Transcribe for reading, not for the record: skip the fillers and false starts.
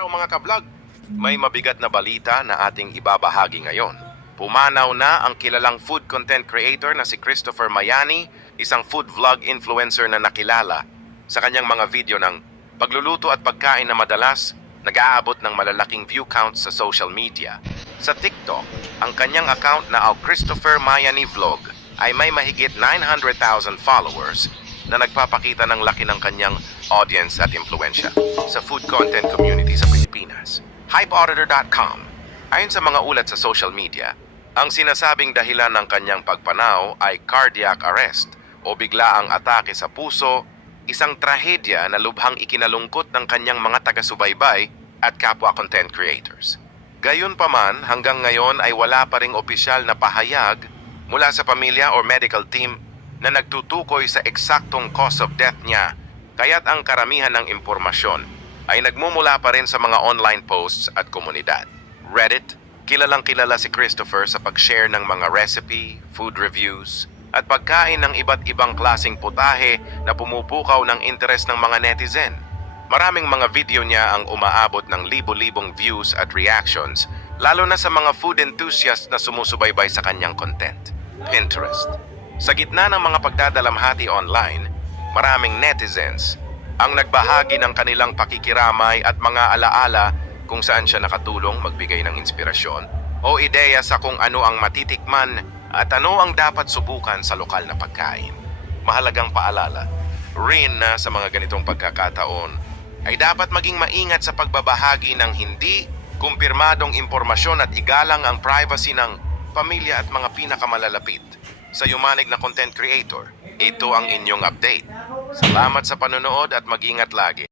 araw mga kablog, may mabigat na balita na ating ibabahagi ngayon. Pumanaw na ang kilalang food content creator na si Christopher Mayani, isang food vlog influencer na nakilala sa kanyang mga video ng pagluluto at pagkain na madalas nag-aabot ng malalaking view counts sa social media. Sa TikTok, ang kanyang account na ang Christopher Mayani Vlog ay may mahigit 900,000 followers na nagpapakita ng laki ng kanyang audience at impluensya sa food content community sa Pilipinas. HypeAuditor.com. Ayon sa mga ulat sa social media, ang sinasabing dahilan ng kanyang pagpanaw ay cardiac arrest o biglaang atake sa puso, isang trahedya na lubhang ikinalungkot ng kanyang mga taga-subaybay at kapwa content creators. Gayunpaman, hanggang ngayon ay wala pa ring opisyal na pahayag mula sa pamilya o medical team na nagtutukoy sa eksaktong cause of death niya, kaya't ang karamihan ng impormasyon ay nagmumula pa rin sa mga online posts at komunidad. Reddit, kilalang kilala si Christopher sa pag-share ng mga recipe, food reviews, at pagkain ng iba't ibang klasing putahe na pumupukaw ng interes ng mga netizen. Maraming mga video niya ang umaabot ng libo-libong views at reactions, lalo na sa mga food enthusiasts na sumusubaybay sa kanyang content. Pinterest. Sa gitna ng mga pagdadalamhati online, maraming netizens ang nagbahagi ng kanilang pakikiramay at mga alaala kung saan siya nakatulong magbigay ng inspirasyon o ideya sa kung ano ang matitikman at ano ang dapat subukan sa lokal na pagkain. Mahalagang paalala rin na sa mga ganitong pagkakataon ay dapat maging maingat sa pagbabahagi ng hindi kumpirmadong impormasyon at igalang ang privacy ng pamilya at mga pinakamalalapit sa yumanig na content creator. Ito ang inyong update. Salamat sa panonood at mag-ingat lagi.